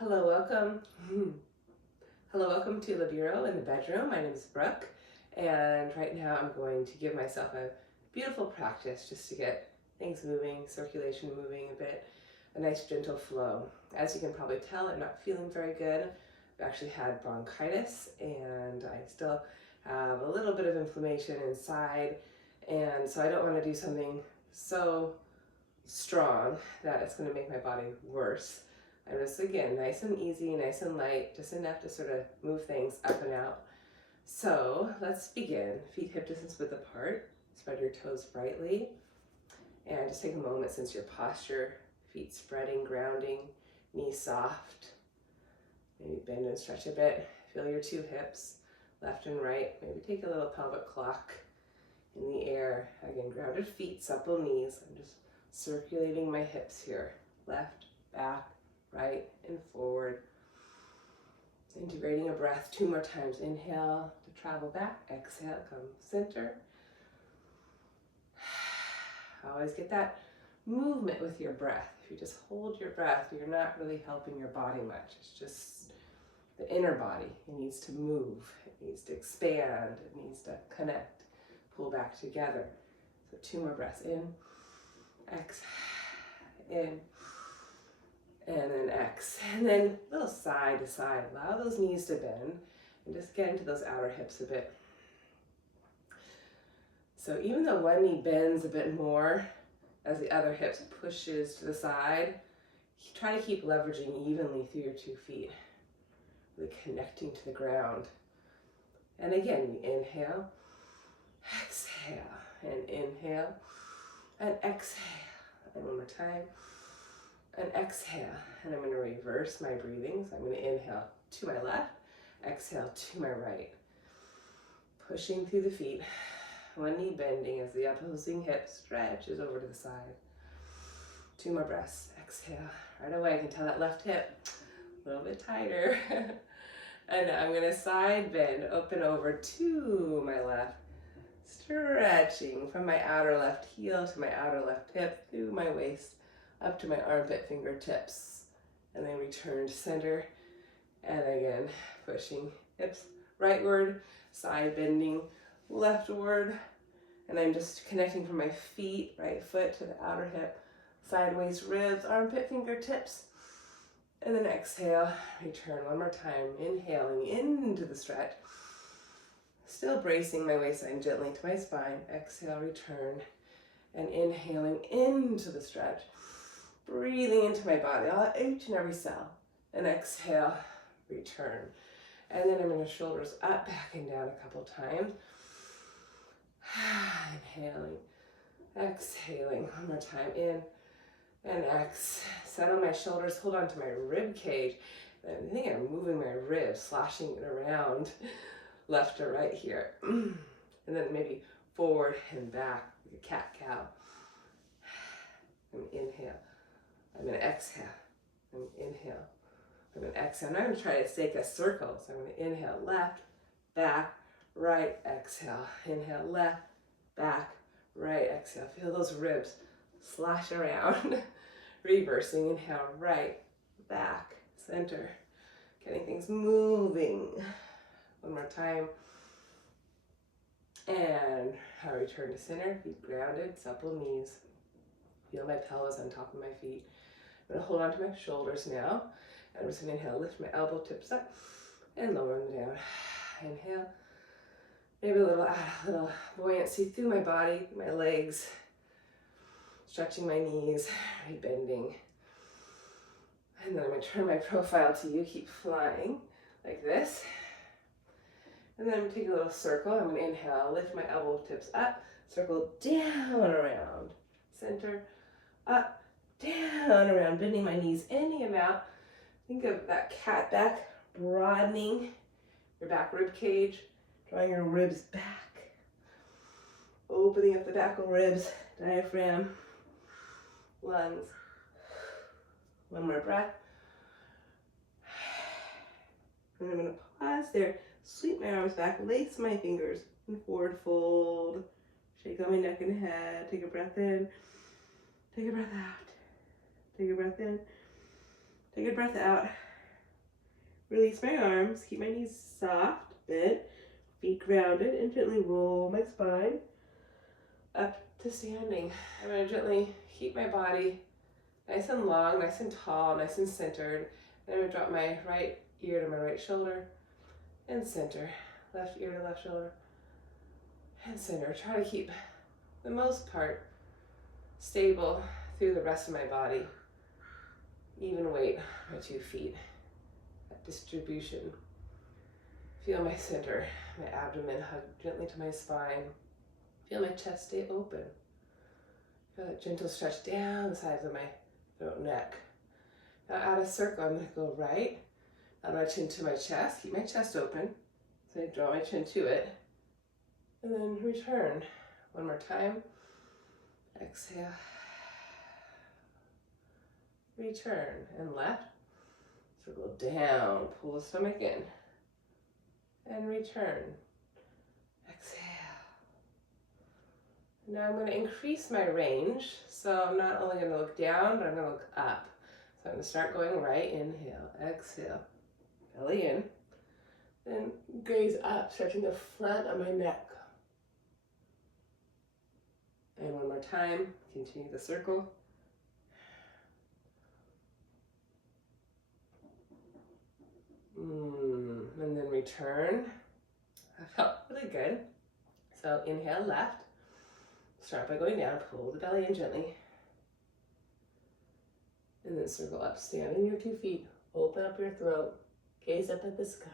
Hello, welcome. Hello, welcome to the Bureau in the bedroom. My name is Brooke, and right now I'm going to give myself a beautiful practice just to get things moving, circulation moving a bit, a nice gentle flow. As you can probably tell, I'm not feeling very good. I've actually had bronchitis, and I still have a little bit of inflammation inside, and so I don't want to do something so strong that it's going to make my body worse. I'm just, again, nice and easy, nice and light, just enough to sort of move things up and out. So let's begin. Feet hip distance width apart. Spread your toes brightly. And just take a moment since your posture, feet spreading, grounding, knees soft. Maybe bend and stretch a bit. Feel your two hips, left and right. Maybe take a little pelvic clock in the air. Again, grounded feet, supple knees. I'm just circulating my hips here. Left, back, right, and forward. Integrating a breath 2 more times. Inhale to travel back. Exhale, come center. Always get that movement with your breath. If you just hold your breath, you're not really helping your body much. It's just the inner body. It needs to move. It needs to expand. It needs to connect. Pull back together. So 2 more breaths. In, exhale, in, and then exhale. And then a little side to side. Allow those knees to bend and just get into those outer hips a bit. So even though one knee bends a bit more as the other hips pushes to the side, try to keep leveraging evenly through your 2 feet, really connecting to the ground. And again, we inhale, exhale, and inhale, and exhale. And one more time, and exhale. And I'm going to reverse my breathing. So I'm going to inhale to my left, exhale to my right. Pushing through the feet. One knee bending as the opposing hip stretches over to the side. 2 more breaths. Exhale. Right away, I can tell that left hip a little bit tighter. And I'm going to side bend, open over to my left. Stretching from my outer left heel to my outer left hip, through my waist, up to my armpit fingertips. And then return to center. And again, pushing hips rightward, side bending leftward, and I'm just connecting from my feet, right foot to the outer hip, sideways ribs, armpit fingertips, and then exhale, return one more time, inhaling into the stretch, still bracing my waistline gently to my spine, exhale, return, and inhaling into the stretch, breathing into my body, each and every cell, and exhale, return. And then I'm going to shoulders up, back, and down a couple times. Inhaling, exhaling, one more time, in and exhale. Settle my shoulders, hold on to my rib cage. I think I'm moving my ribs, sloshing it around left to right here. And then maybe forward and back, like a cat-cow. I'm going to inhale. I'm going to exhale. I'm going to inhale. I'm going to exhale. And I'm going to try to take a circle. So I'm going to inhale, left, back, right, exhale. Inhale, left, back, right, exhale. Feel those ribs slash around. Reversing, inhale, right, back, center. Getting things moving. One more time. And I return to center, feet grounded, supple knees. Feel my pelvis on top of my feet. I'm going to hold on to my shoulders now. I'm just going to inhale, lift my elbow tips up and lower them down. Inhale. Maybe a little buoyancy through my body, my legs. Stretching my knees, bending. And then I'm going to turn my profile to you. Keep flying like this. And then I'm going to take a little circle. I'm going to inhale, lift my elbow tips up, circle down around. Center, up, down around, bending my knees any amount. Think of that cat back, broadening your back rib cage, drawing your ribs back, opening up the back of ribs, diaphragm, lungs. One more breath. And I'm going to pause there, sweep my arms back, lace my fingers, and forward fold. Shake on my neck and head. Take a breath in, take a breath out. Take a breath in, take a breath out. Release my arms, keep my knees soft, bent, feet grounded, and gently roll my spine up to standing. I'm going to gently keep my body nice and long, nice and tall, nice and centered. And I'm going to drop my right ear to my right shoulder and center. Left ear to left shoulder and center. Try to keep, the most part, stable through the rest of my body. Even weight, my 2 feet. That distribution. Feel my center, my abdomen hug gently to my spine. Feel my chest stay open. Feel that gentle stretch down the sides of my throat and neck. Now out of circle, I'm going to go right, out my chin to my chest. Keep my chest open. So I draw my chin to it. And then return. One more time. Exhale. Return. And left. Circle down. Pull the stomach in. And return. Exhale. Now I'm going to increase my range. So I'm not only going to look down, but I'm going to look up. So I'm going to start going right. Inhale. Exhale. Belly in. Then gaze up, stretching the front of my neck. And one more time, continue the circle. And then return. That felt really good. So inhale left. Start by going down, pull the belly in gently. And then circle up, stand on your 2 feet, open up your throat, gaze up at the sky.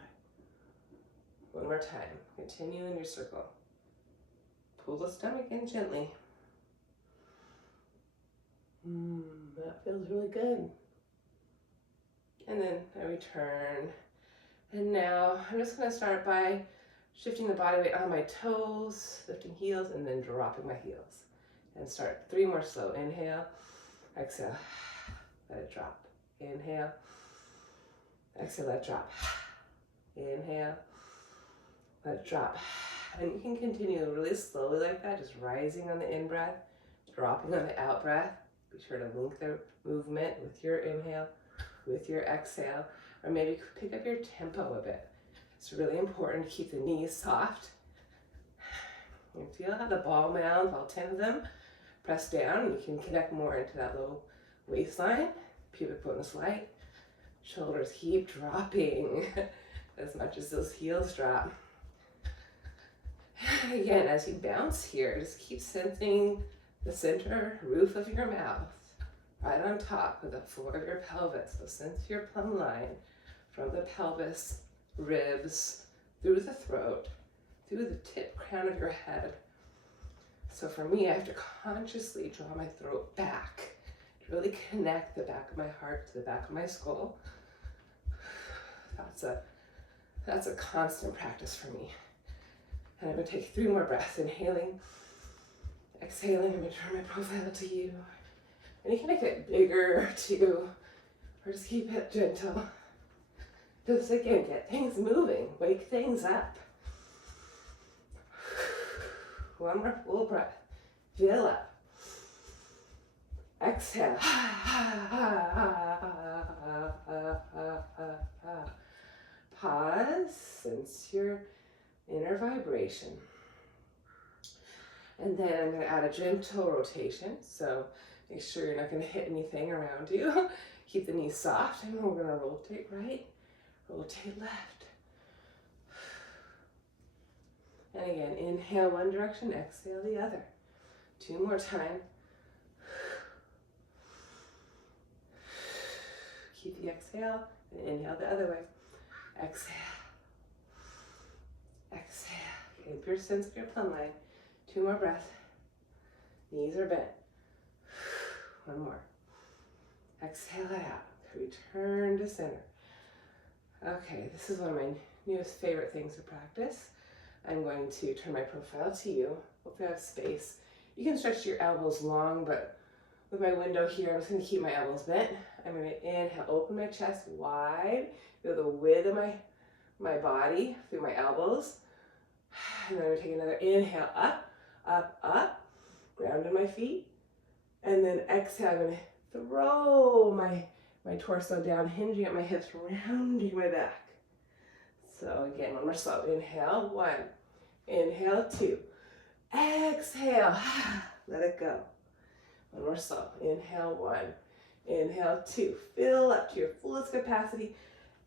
One more time, continue in your circle. Pull the stomach in gently. That feels really good. And then I return. And now I'm just going to start by shifting the body weight on my toes, lifting heels, and then dropping my heels. And start 3 more slow. Inhale, exhale, let it drop. Inhale, exhale, let it drop. Inhale, let it drop. And you can continue really slowly like that, just rising on the in-breath, dropping on the out-breath. Be sure to link the movement with your inhale, with your exhale, or maybe pick up your tempo a bit. It's really important to keep the knees soft. You feel how the ball mounds, all 10 of them, press down, and you can connect more into that low waistline. Pubic bone is light. Shoulders keep dropping as much as those heels drop. Again, as you bounce here, just keep sensing the center roof of your mouth, right on top of the floor of your pelvis. So sense your plumb line from the pelvis, ribs, through the throat, through the tip crown of your head. So for me, I have to consciously draw my throat back to really connect the back of my heart to the back of my skull. That's a constant practice for me. And I'm going to take 3 more breaths. Inhaling, exhaling. I'm going to turn my profile to you. And you can make it bigger too, or just keep it gentle. Just again, get things moving, wake things up. One more full breath. Fill up. Exhale. Pause, sense your inner vibration. And then I'm going to add a gentle rotation. So make sure you're not going to hit anything around you. Keep the knees soft, and we're going to rotate right, rotate left. And again, inhale one direction, exhale the other. 2 more times. Keep the exhale, and inhale the other way. Exhale. Exhale. Keep your sense of your plumb line. 2 more breaths. Knees are bent. 1 more. Exhale it out. Return to center. Okay, this is one of my newest favorite things to practice. I'm going to turn my profile to you. Hopefully I have space. You can stretch your elbows long, but with my window here, I'm just going to keep my elbows bent. I'm going to inhale, open my chest wide. Feel the width of my body through my elbows. And then I'm going to take another inhale, up, up, up. Ground in my feet. And then exhale, I'm going to throw my My torso down, hinging at my hips, rounding my back. So again, one more slow. Inhale, 1. Inhale, 2. Exhale, let it go. One more slow. Inhale, 1. Inhale, 2. Fill up to your fullest capacity.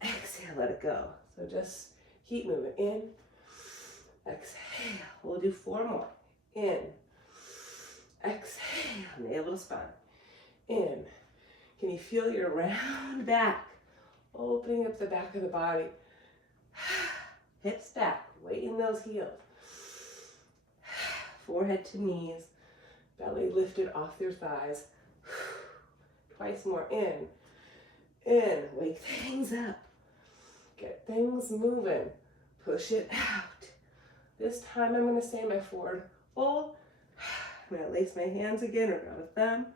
Exhale, let it go. So just keep moving. In, exhale. We'll do 4 more. In, exhale, navel to spine. In. Can you feel your round back? Opening up the back of the body. Hips back, weight in those heels. Forehead to knees. Belly lifted off your thighs. Twice more. In. Wake things up. Get things moving. Push it out. This time I'm going to stay in my forward fold. I'm going to lace my hands again or grab a thumb.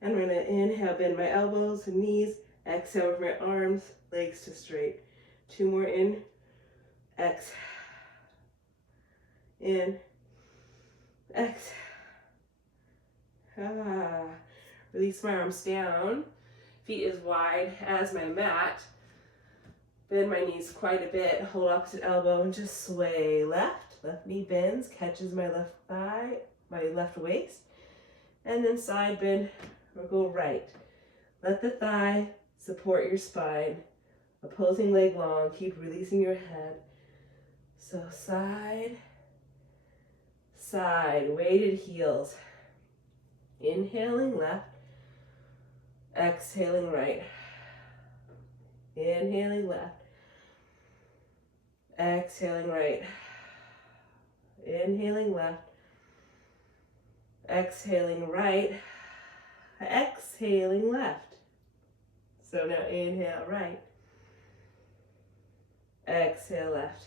And we're going to inhale, bend my elbows and knees. Exhale with my arms, legs to straight. 2 more. In. Exhale. In. Exhale. Release my arms down. Feet as wide as my mat. Bend my knees quite a bit. Hold opposite elbow and just sway left. Left knee bends, catches my left thigh, my left waist. And then side bend or go right. Let the thigh support your spine. Opposing leg long. Keep releasing your head. So side, side, weighted heels. Inhaling left. Exhaling right. Inhaling left. Exhaling right. Inhaling left. Exhaling right. Exhaling left. So now inhale right. Exhale left.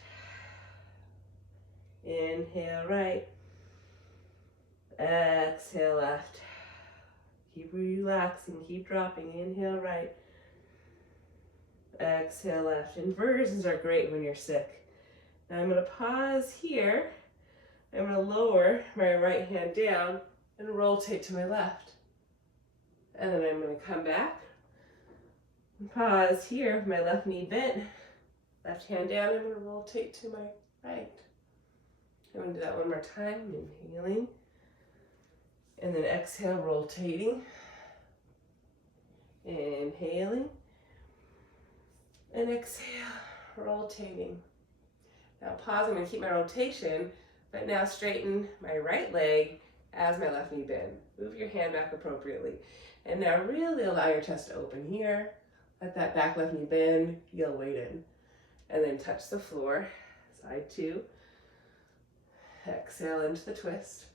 Inhale right. Exhale left. Keep relaxing, keep dropping. Inhale right. Exhale left. Inversions are great when you're sick. Now I'm going to pause here. I'm going to lower my right hand down and rotate to my left. And then I'm going to come back. Pause here, my left knee bent. Left hand down, I'm going to rotate to my right. I'm going to do that one more time. Inhaling. And then exhale, rotating. Inhaling. And exhale, rotating. Now pause, I'm going to keep my rotation, but now straighten my right leg as my left knee bend. Move your hand back appropriately. And now really allow your chest to open here. Let that back left knee bend, heel weight in. And then touch the floor, side 2. Exhale into the twist.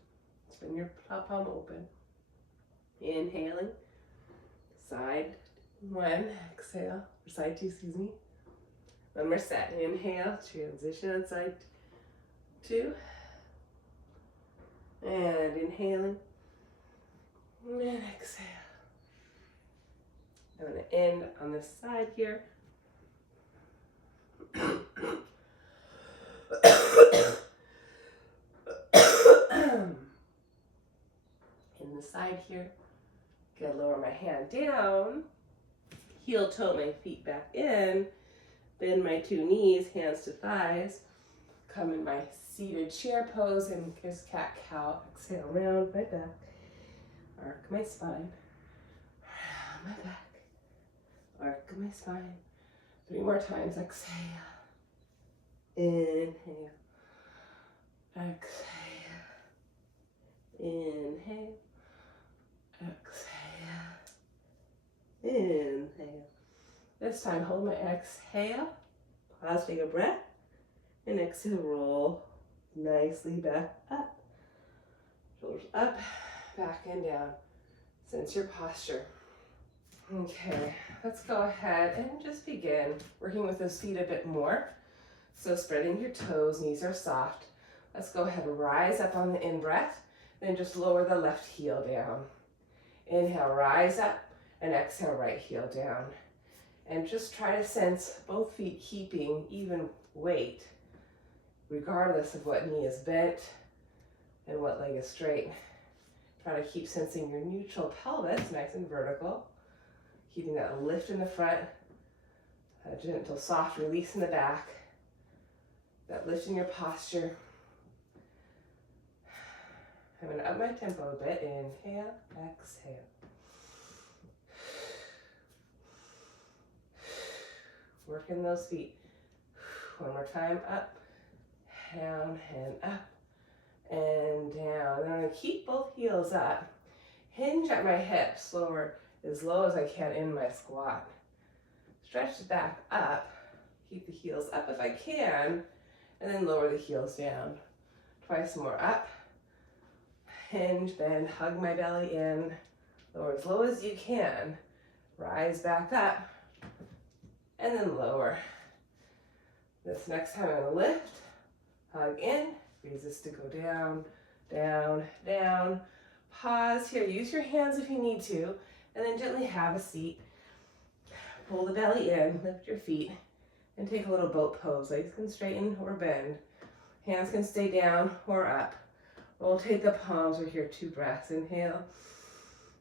Spin your top palm open. Inhaling. Side 1, exhale. Or side 2, excuse me. One more set. Inhale, transition on side 2. And inhaling. And exhale. I'm going to end on this side here. In the side here. Gonna lower my hand down. Heel toe my feet back in. Bend my 2 knees, hands to thighs. Come in my seated chair pose and just cat-cow. Exhale, round my back. Arc my spine. Round my back. Arc my spine. 3 more times. Exhale. Inhale. Exhale. Inhale. Exhale. Inhale. This time, hold my exhale. Pause, take a breath. And exhale, roll nicely back up. Shoulders up, back and down. Sense your posture. Okay, let's go ahead and just begin working with those feet a bit more. So spreading your toes, knees are soft. Let's go ahead and rise up on the in-breath, then just lower the left heel down. Inhale, rise up, and exhale, right heel down. And just try to sense both feet keeping even weight, regardless of what knee is bent and what leg is straight. Try to keep sensing your neutral pelvis, nice and vertical. Keeping that lift in the front, a gentle soft release in the back, that lift in your posture. I'm going to up my tempo a bit. Inhale, exhale. Working those feet. One more time, up, down, and up, and down. And I'm going to keep both heels up. Hinge at my hips, lower as low as I can in my squat. Stretch the back up, keep the heels up if I can, and then lower the heels down. Twice more, up, hinge, bend, hug my belly in, lower as low as you can, rise back up, and then lower. This next time I'm gonna lift, hug in, resist to go down, down, down. Pause here, use your hands if you need to, and then gently have a seat. Pull the belly in, lift your feet, and take a little boat pose. Legs can straighten or bend. Hands can stay down or up. Rotate the palms. We're here, 2 breaths. Inhale,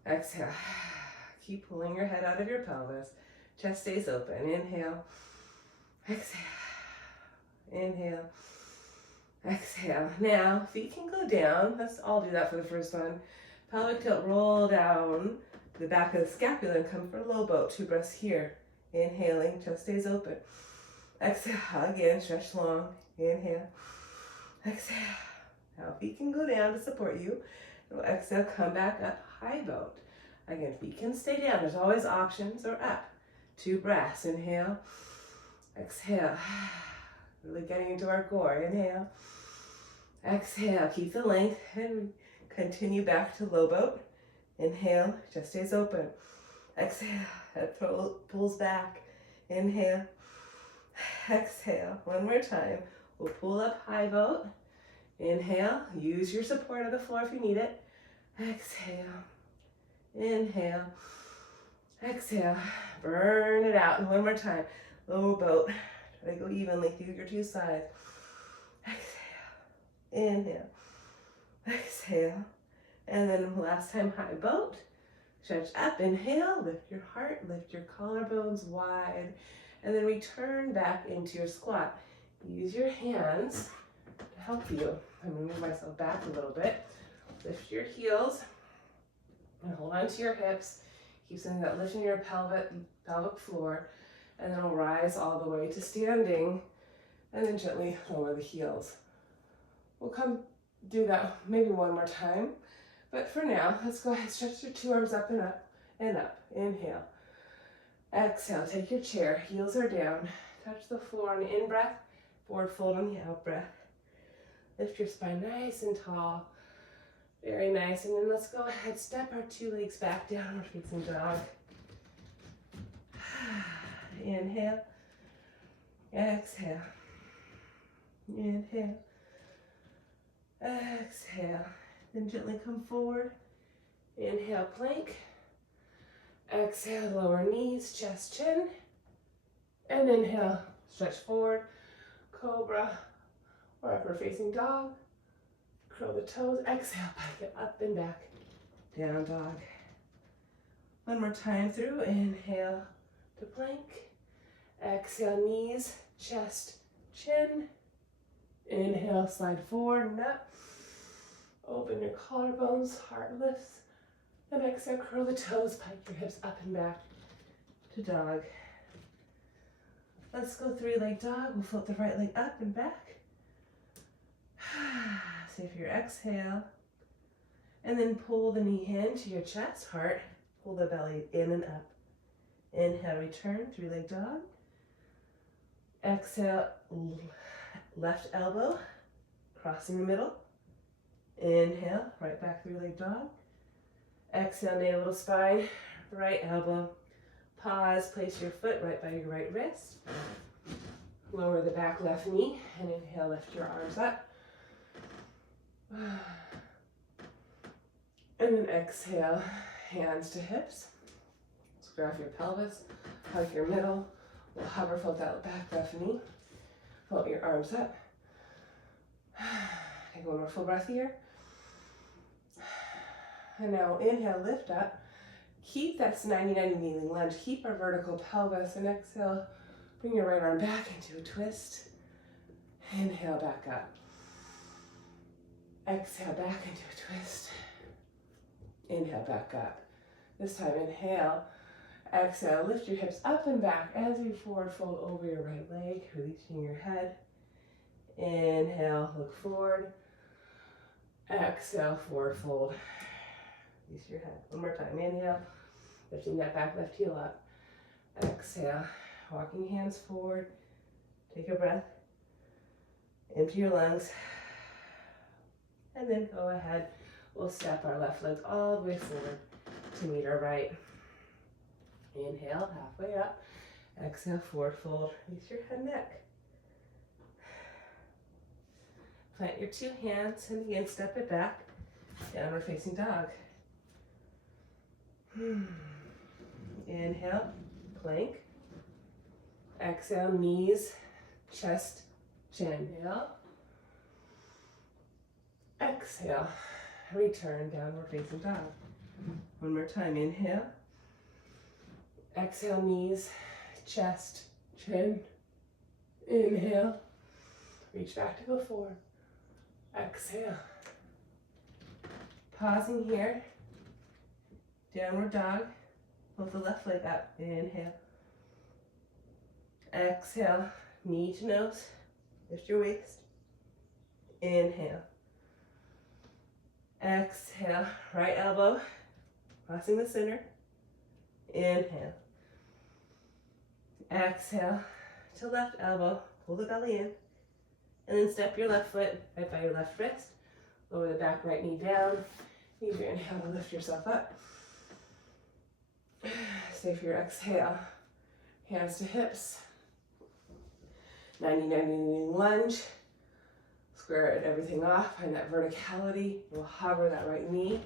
exhale. Keep pulling your head out of your pelvis. Chest stays open. Inhale, exhale, inhale, exhale. Now, feet can go down. Let's all do that for the first one. Pelvic tilt, roll down the back of the scapula and come for a low boat. 2 breaths here. Inhaling, chest stays open. Exhale, again, stretch long. Inhale, exhale. Now feet can go down to support you. Exhale, come back up, high boat. Again, feet can stay down. There's always options, or up. 2 breaths. Inhale, exhale. Really getting into our core. Inhale, exhale. Keep the length and continue back to low boat. Inhale, chest stays open. Exhale, head pulls back. Inhale, exhale. One more time. We'll pull up high boat. Inhale, use your support of the floor if you need it. Exhale, inhale, exhale. Burn it out. And one more time. Low boat. Try to go evenly through your 2 sides. Exhale, inhale, exhale. And then last time, high boat. Stretch up, inhale, lift your heart, lift your collarbones wide, and then return back into your squat. Use your hands to help you. I'm gonna move myself back a little bit. Lift your heels and hold on to your hips. Keep sending that lift in your pelvic floor, and then we'll rise all the way to standing, and then gently lower the heels. We'll come do that maybe one more time. But for now, let's go ahead, stretch your 2 arms up and up and up. Inhale. Exhale, take your chair, heels are down. Touch the floor on the in-breath, forward fold on the out-breath. Lift your spine nice and tall. Very nice. And then let's go ahead, step our 2 legs back, downward facing dog. Inhale. Exhale. Inhale. Exhale. Then gently come forward. Inhale, plank. Exhale, lower knees, chest, chin. And inhale, stretch forward, cobra, or upward facing dog. Curl the toes. Exhale, pike it up and back. Down dog. One more time through. Inhale to plank. Exhale, knees, chest, chin. Inhale, slide forward and up. Open your collarbones, heart lifts. And exhale, curl the toes, pike your hips up and back to dog. Let's go 3-leg dog. We'll float the right leg up and back. Save your exhale. And then pull the knee into your chest, heart. Pull the belly in and up. Inhale, return, 3-leg dog. Exhale, left elbow, crossing the middle. Inhale, right back, 3-leg dog. Exhale, navel to spine, right elbow. Pause, place your foot right by your right wrist. Lower the back left knee, and inhale, lift your arms up. And then exhale, hands to hips. Square off your pelvis, hug your middle. We'll hover, float that back left knee. Float your arms up. Take one more full breath here. And now inhale, lift up. Keep that 99 kneeling lunge. Keep our vertical pelvis. And exhale, bring your right arm back into a twist. Inhale, back up. Exhale, back into a twist. Inhale, back up. This time, inhale. Exhale, lift your hips up and back as you forward fold over your right leg, releasing your head. Inhale, look forward. Exhale, forward fold. Release your head. One more time. Inhale, lifting that back left heel up. Exhale, walking hands forward. Take a breath. Empty your lungs. And then go ahead. We'll step our left leg all the way forward to meet our right. Inhale, halfway up. Exhale, forward fold. Release your head and neck. Plant your two hands and again step it back. Downward facing dog. Inhale, plank. Exhale, knees, chest, chin. Inhale. Exhale, return, downward facing dog. One more time, inhale. Exhale, knees, chest, chin. Inhale. Reach back to go forward. Exhale. Pausing here. Downward dog. Hold the left leg up. Inhale. Exhale. Knee to nose. Lift your waist. Inhale. Exhale. Right elbow. Crossing the center. Inhale. Exhale to left elbow. Pull the belly in. And then step your left foot right by your left wrist. Lower the back right knee down. Use your inhale to lift yourself up. Stay for your exhale. Hands to hips. 99 kneeling lunge. Square everything off. Find that verticality. We'll hover that right knee.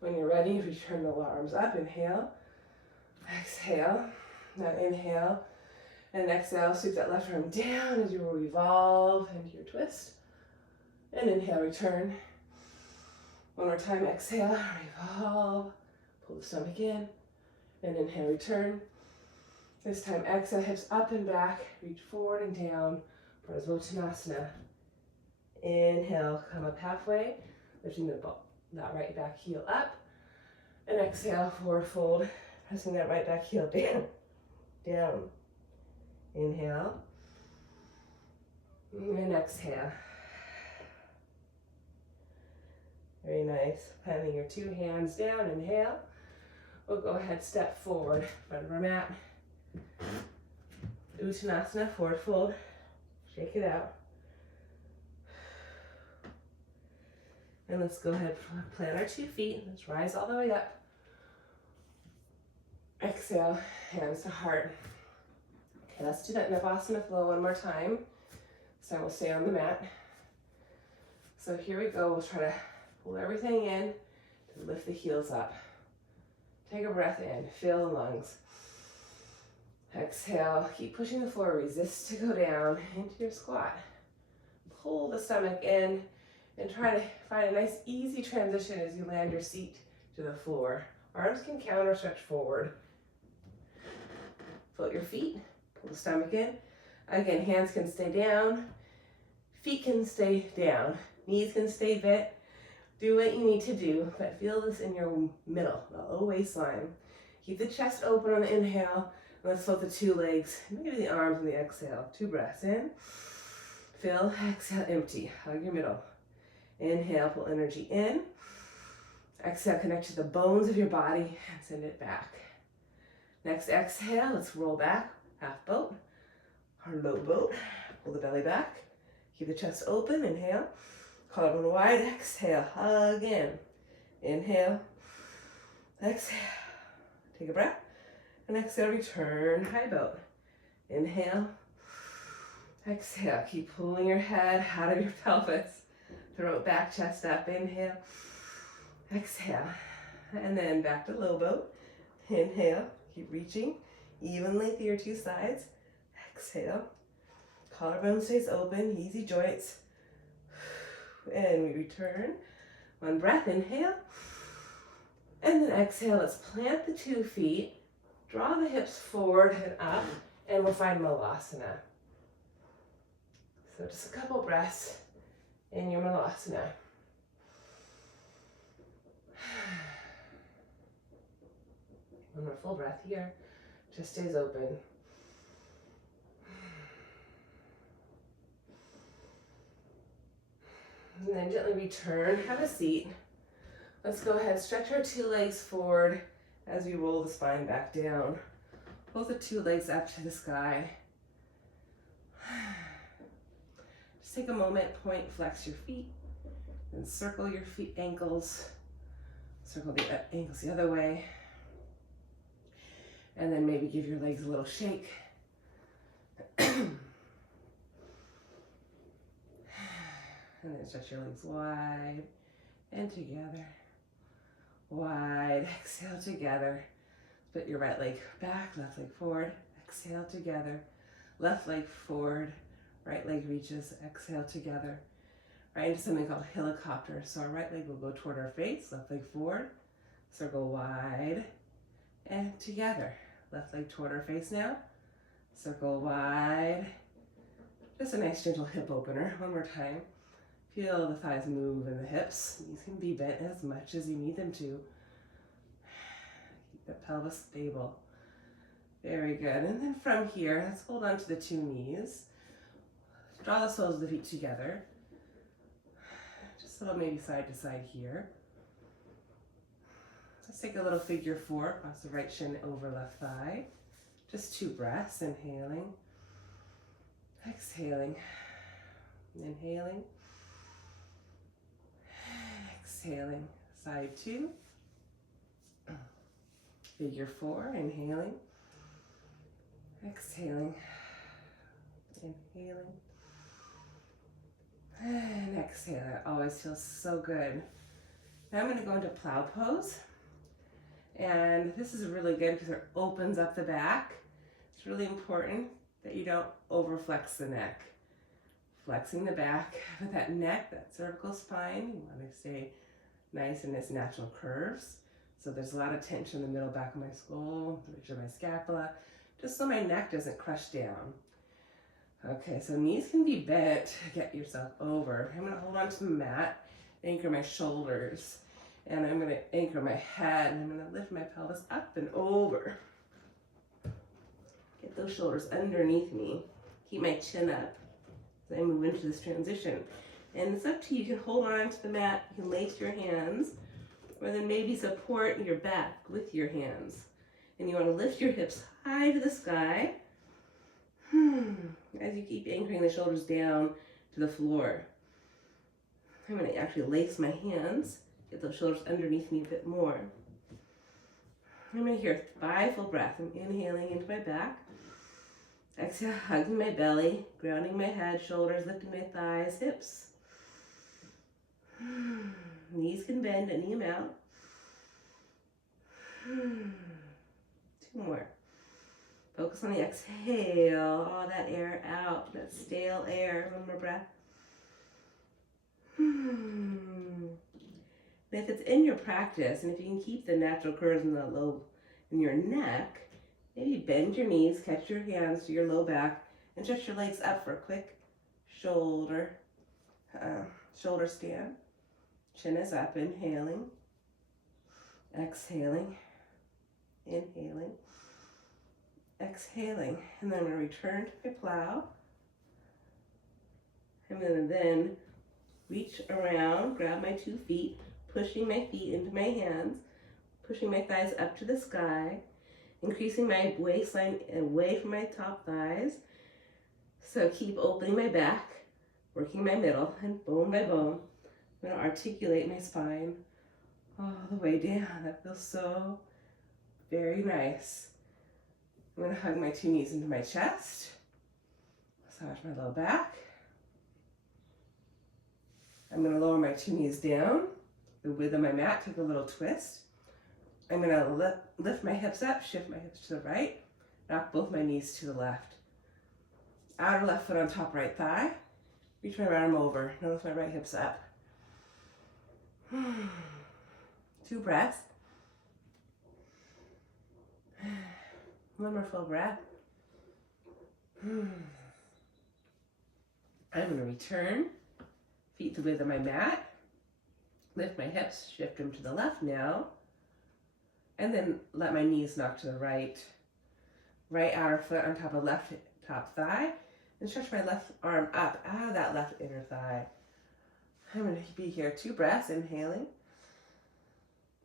When you're ready, return the arms up. Inhale. Exhale. Now inhale. And exhale, sweep that left arm down as you will revolve into your twist. And inhale, return. One more time, exhale, revolve. Pull the stomach in. And inhale, return. This time, exhale, hips up and back. Reach forward and down. Prasvottanasana. Inhale, come up halfway. Lifting that right back heel up. And exhale, forward fold. Pressing that right back heel down. Down. Inhale, and exhale. Very nice. Planting your two hands down, inhale. We'll go ahead, step forward, front of our mat. Uttanasana, forward fold. Shake it out. And let's go ahead, plant our 2 feet. Let's rise all the way up. Exhale, hands to heart. Okay, let's do that Navasana flow one more time. So we'll stay on the mat. So here we go. We'll try to pull everything in to lift the heels up. Take a breath in. Fill the lungs. Exhale. Keep pushing the floor. Resist to go down into your squat. Pull the stomach in and try to find a nice easy transition as you land your seat to the floor. Arms can counter stretch forward. Float your feet. Pull the stomach in. Again, hands can stay down. Feet can stay down. Knees can stay bent. Do what you need to do, but feel this in your middle, the low waistline. Keep the chest open on the inhale. Let's float the 2 legs, maybe the arms on the exhale. 2 breaths in. Fill, exhale, empty. Hug your middle. Inhale, pull energy in. Exhale, connect to the bones of your body and send it back. Next exhale, let's roll back. Half boat or low boat. Pull the belly back. Keep the chest open. Inhale. Collarbone wide. Exhale. Hug in. Inhale. Exhale. Take a breath. And exhale. Return. High boat. Inhale. Exhale. Keep pulling your head out of your pelvis. Throat back, chest up. Inhale. Exhale. And then back to low boat. Inhale. Keep reaching evenly through your 2 sides. Exhale. Collarbone stays open, easy joints. And we return. 1 breath, inhale. And then exhale, let's plant the 2 feet, draw the hips forward and up, and we'll find Malasana. So just a couple breaths in your Malasana. One more full breath here, just stays open. And then gently return, have a seat. Let's go ahead, stretch our 2 legs forward as we roll the spine back down. Pull the 2 legs up to the sky. Just take a moment, point, flex your feet, and circle your feet, ankles. Circle the ankles the other way. And then maybe give your legs a little shake. And then stretch your legs wide and together. Wide, exhale together. Put your right leg back, left leg forward, exhale together. Left leg forward, right leg reaches, exhale together. Right into something called helicopter. So our right leg will go toward our face, left leg forward, circle wide, and together. Left leg toward our face now, circle wide. Just a nice gentle hip opener. One more time. Feel the thighs move and the hips. These can be bent as much as you need them to. Keep the pelvis stable. Very good. And then from here, let's hold on to the 2 knees. Draw the soles of the feet together. Just a little maybe side to side here. Let's take a little figure 4 across the right shin over left thigh. Just 2 breaths, inhaling, exhaling, inhaling, exhaling. Side 2, figure 4, inhaling, exhaling, inhaling, and exhale. That always feels so good. Now I'm going to go into plow pose. And this is really good because it opens up the back. It's really important that you don't overflex the neck. Flexing the back with that neck, that cervical spine, you want to stay nice in its natural curves. So there's a lot of tension in the middle back of my skull, the ridge of my scapula, just so my neck doesn't crush down. Okay, so knees can be bent. Get yourself over. I'm going to hold on to the mat, anchor my shoulders. And I'm going to anchor my head, and I'm going to lift my pelvis up and over. Get those shoulders underneath me. Keep my chin up as I move into this transition. And it's up to you. You can hold on to the mat. You can lace your hands, or then maybe support your back with your hands. And you want to lift your hips high to the sky as you keep anchoring the shoulders down to the floor. I'm going to actually lace my hands. Get those shoulders underneath me a bit more. I'm going to hear 5 full breaths. I'm inhaling into my back. Exhale, hugging my belly, grounding my head, shoulders, lifting my thighs, hips. Knees can bend any amount. 2 more. Focus on the exhale. All that air out, that stale air. 1 more breath. And if it's in your practice, and if you can keep the natural curves in the low in your neck, maybe bend your knees, catch your hands to your low back, and stretch your legs up for a quick shoulder stand. Chin is up, inhaling, exhaling, inhaling, exhaling. And then I'm going to return to my plow. I'm going to then reach around, grab my 2 feet, pushing my feet into my hands, pushing my thighs up to the sky, increasing my waistline away from my top thighs. So keep opening my back, working my middle, and bone by bone, I'm going to articulate my spine all the way down. That feels so very nice. I'm going to hug my 2 knees into my chest, massage my low back. I'm going to lower my 2 knees down, the width of my mat, take a little twist. I'm going to lift my hips up, shift my hips to the right, knock both my knees to the left. Outer left foot on top right thigh, reach my right arm over, now lift my right hips up. 2 breaths. One more full breath. I'm going to return, feet the width of my mat. Lift my hips, shift them to the left now. And then let my knees knock to the right. Right outer foot on top of left top thigh. And stretch my left arm up out of that left inner thigh. I'm going to be here 2 breaths, inhaling.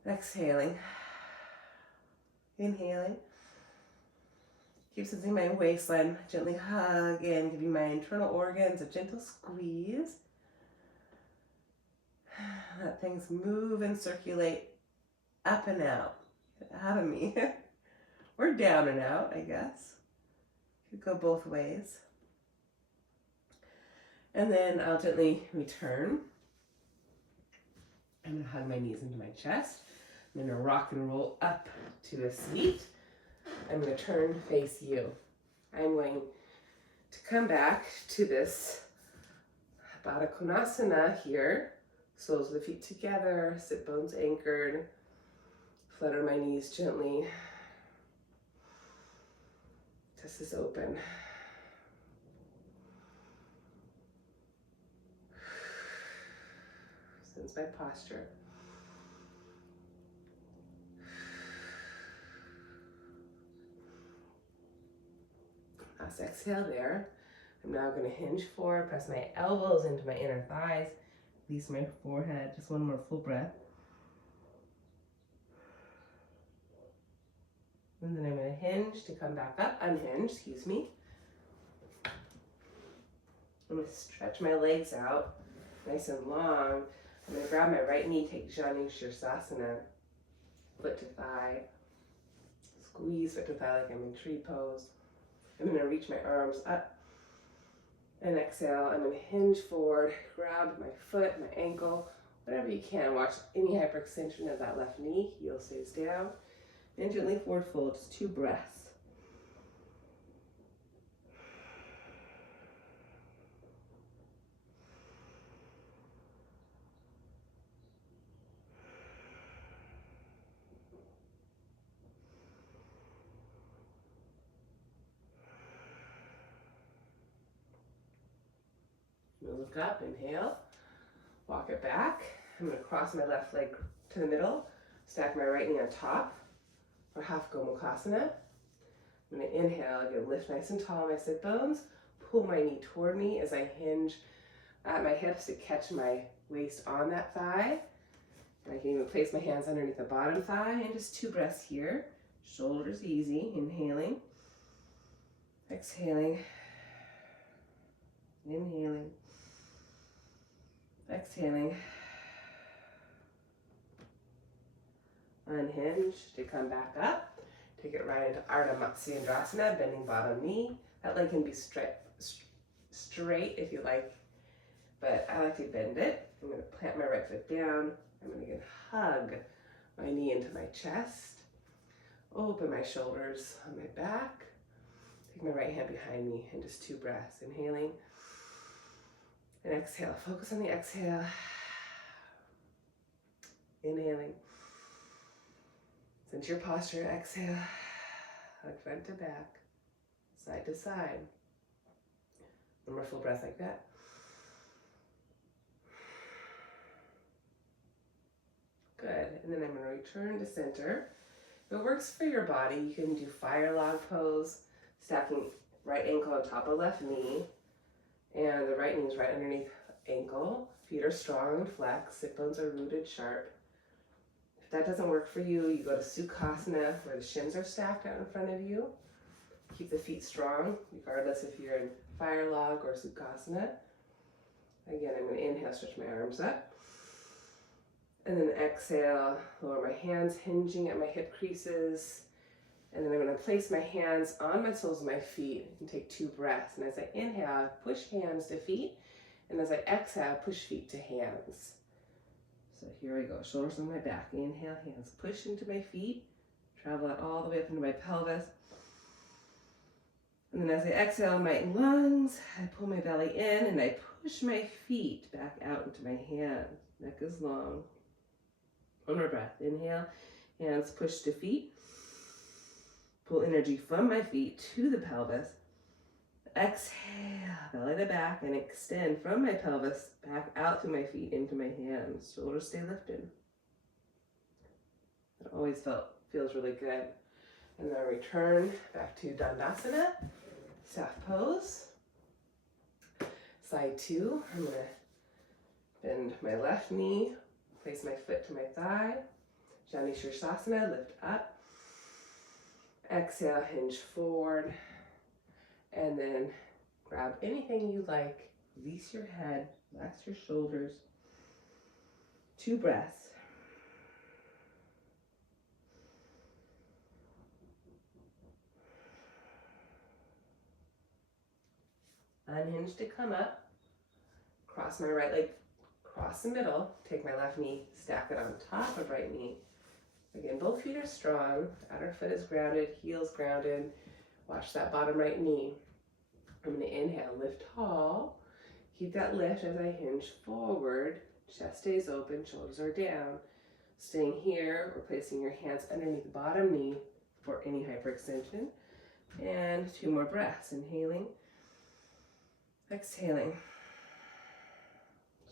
Exhaling. Inhaling. Keep sensing my waistline gently hug in, giving my internal organs a gentle squeeze. Let things move and circulate up and out of me. Or down and out, I guess. Could go both ways. And then I'll gently return. I'm going to hug my knees into my chest. I'm going to rock and roll up to a seat. I'm going to turn to face you. I'm going to come back to this Baddha Konasana here. Soles of the feet together, sit bones anchored. Flutter my knees gently. Chest is open. Sense my posture. Last exhale there. I'm now going to hinge forward, press my elbows into my inner thighs, release my forehead. Just one more full breath. And then I'm going to hinge to come back up, unhinge, excuse me. I'm going to stretch my legs out nice and long. I'm going to grab my right knee, take Janu Shirsasana, foot to thigh, squeeze foot to thigh like I'm in tree pose. I'm going to reach my arms up and exhale. I'm going to hinge forward, grab my foot, my ankle, whatever you can. Watch any hyperextension of that left knee, heel stays down. And gently forward fold, just 2 breaths. Look up, inhale, walk it back. I'm going to cross my left leg to the middle, stack my right knee on top for half Gomukhasana. I'm going to inhale, again, lift nice and tall my sit bones, pull my knee toward me as I hinge at my hips to catch my waist on that thigh. And I can even place my hands underneath the bottom thigh, and just 2 breaths here. Shoulders easy, inhaling, exhaling, inhaling, exhaling. Unhinge to come back up. Take it right into Ardha Matsyendrasana, bending bottom knee. That leg can be straight if you like, but I like to bend it. I'm going to plant my right foot down. I'm going to hug my knee into my chest. Open my shoulders on my back. Take my right hand behind me and just 2 breaths. Inhaling and exhale. Focus on the exhale. Inhaling. Sense your posture. Exhale. Hug front to back, side to side. One more full breath like that. Good. And then I'm going to return to center. If it works for your body, you can do fire log pose, stacking right ankle on top of left knee, and the right knee is right underneath ankle. Feet are strong and flexed. Sit bones are rooted sharp. If that doesn't work for you, you go to Sukhasana, where the shins are stacked out in front of you. Keep the feet strong, regardless if you're in fire log or Sukhasana. Again, I'm going to inhale, stretch my arms up. And then exhale, lower my hands, hinging at my hip creases. And then I'm going to place my hands on my soles of my feet and take 2 breaths. And as I inhale, push hands to feet. And as I exhale, push feet to hands. So here we go, shoulders on my back. Inhale, hands push into my feet. Travel out all the way up into my pelvis. And then as I exhale, my lungs, I pull my belly in and I push my feet back out into my hands. Neck is long. One more breath. Inhale, hands push to feet. Pull energy from my feet to the pelvis. Exhale, belly to back, and extend from my pelvis back out through my feet into my hands. Shoulders stay lifted. It always feels really good. And then return back to Dandasana, staff pose. Side two, I'm gonna bend my left knee, place my foot to my thigh. Jani Shirsasana, lift up. Exhale, hinge forward. And then grab anything you like. Release your head, relax your shoulders. 2 breaths. Unhinge to come up. Cross my right leg, cross the middle. Take my left knee, stack it on top of right knee. Again, both feet are strong. Outer foot is grounded, heels grounded. Watch that bottom right knee. I'm going to inhale, lift tall. Keep that lift as I hinge forward. Chest stays open, shoulders are down. Staying here, or placing your hands underneath the bottom knee for any hyperextension. And 2 more breaths. Inhaling, exhaling.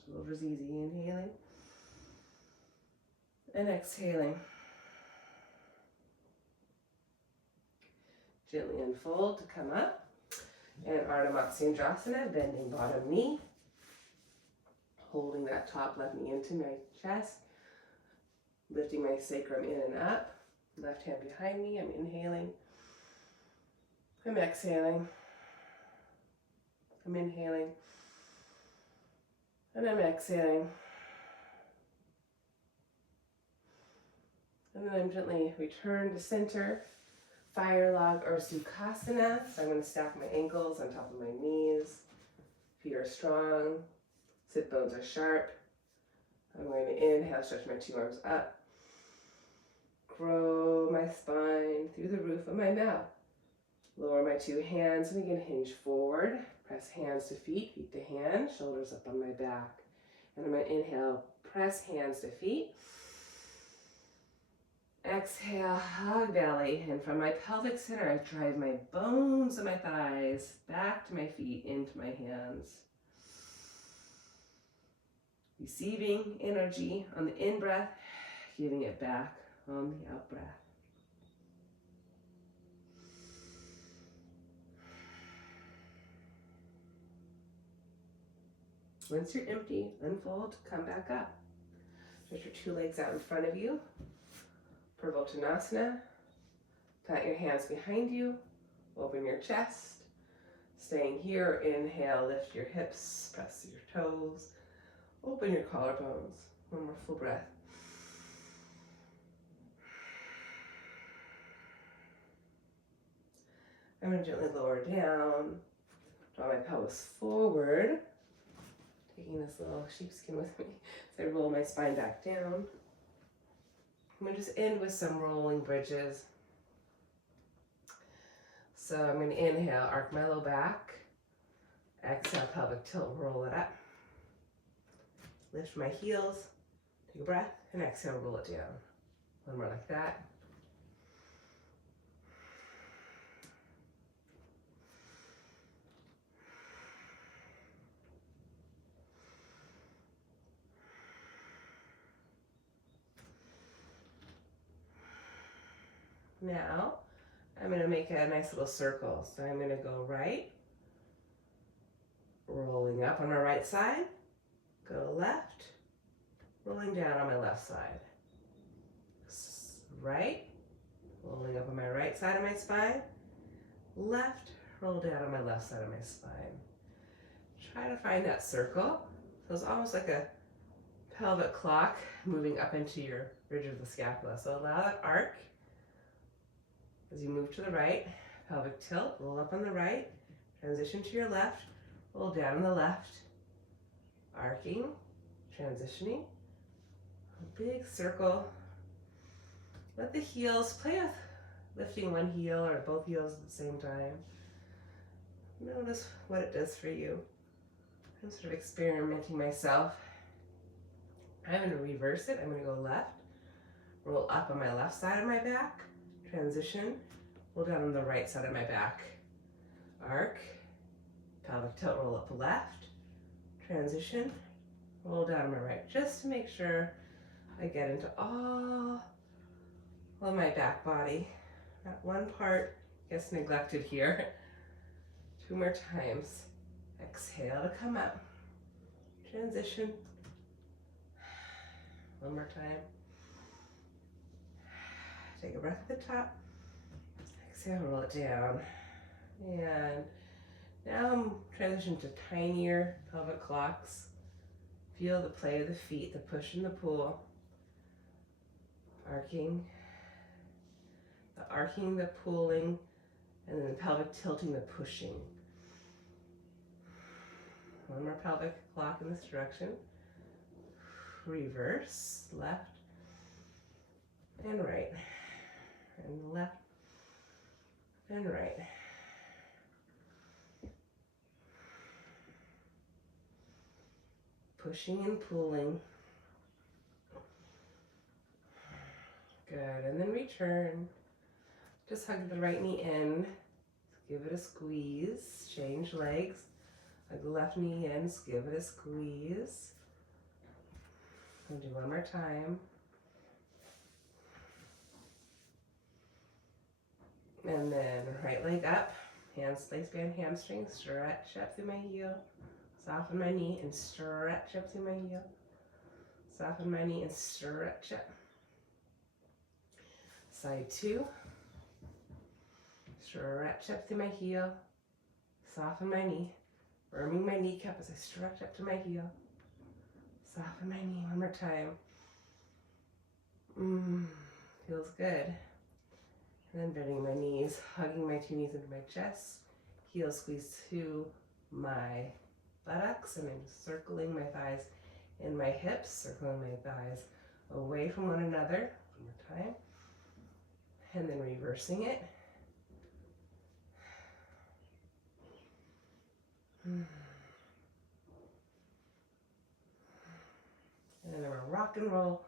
Shoulders easy. Inhaling and exhaling. Gently unfold to come up. And Ardha Matsyendrasana, bending bottom knee. Holding that top left knee into my chest. Lifting my sacrum in and up. Left hand behind me. I'm inhaling. I'm exhaling. I'm inhaling. And I'm exhaling. And then I'm gently return to center. Fire log or Sukhasana. So I'm going to stack my ankles on top of my knees. Feet are strong. Sit bones are sharp. I'm going to inhale, stretch my 2 arms up. Grow my spine through the roof of my mouth. Lower my 2 hands and again hinge forward. Press hands to feet, feet to hands, shoulders up on my back. And I'm going to inhale, press hands to feet. Exhale, hug belly, and from my pelvic center, I drive my bones of my thighs back to my feet, into my hands. Receiving energy on the in-breath, giving it back on the out-breath. Once you're empty, unfold, come back up. Stretch your 2 legs out in front of you. Purvottanasana. Plant your hands behind you. Open your chest. Staying here, inhale, lift your hips, press your toes. Open your collarbones. 1 more full breath. I'm going to gently lower down. Draw my pelvis forward. Taking this little sheepskin with me as I roll my spine back down. I'm going to just end with some rolling bridges. So I'm going to inhale, arc my low back. Exhale, pelvic tilt, roll it up. Lift my heels, take a breath, and exhale, roll it down. 1 more like that. Now, I'm going to make a nice little circle. So I'm going to go right, rolling up on my right side, go left, rolling down on my left side. Right, rolling up on my right side of my spine, left, roll down on my left side of my spine. Try to find that circle. So it's almost like a pelvic clock moving up into your ridge of the scapula. So allow that arc. As you move to the right, pelvic tilt, roll up on the right, transition to your left, roll down on the left, arcing, transitioning, a big circle. Let the heels play with lifting 1 heel or both heels at the same time. Notice what it does for you. I'm sort of experimenting myself. I'm going to reverse it. I'm going to go left, roll up on my left side of my back, transition, Roll down on the right side of my back. Arc. Pelvic tilt, roll up left. Transition. Roll down on my right, just to make sure I get into all of my back body. Not one part gets neglected here. 2 more times. Exhale to come up. Transition. 1 more time. Take a breath at the top. Exhale, roll it down. And now I'm transitioning to tinier pelvic clocks. Feel the play of the feet, the push and the pull. Arcing. The arcing, the pulling, and then the pelvic tilting, the pushing. 1 more pelvic clock in this direction. Reverse, left and right, and left and right. Pushing and pulling. Good, and then return. Just hug the right knee in. Give it a squeeze. Change legs. Hug the left knee in. Give it a squeeze. We'll do 1 more time. And then right leg up. Hands, legs band, hamstring. Stretch up through my heel. Soften my knee and stretch up through my heel. Soften my knee and stretch up. Side 2. Stretch up through my heel. Soften my knee. Firming my kneecap as I stretch up to my heel. Soften my knee 1 more time. Feels good. And then bending my knees, hugging my 2 knees into my chest. Heel squeeze to my buttocks, and I'm circling my thighs in my hips, circling my thighs away from one another. 1 more time. And then reversing it. And then we're gonna rock and roll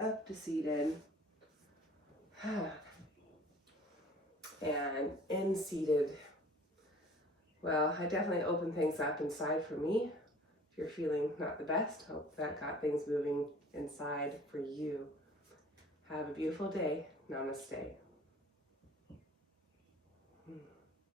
up to seated. And in seated, well, I definitely open things up inside for me. If you're feeling not the best, hope that got things moving inside for you. Have a beautiful day. Namaste.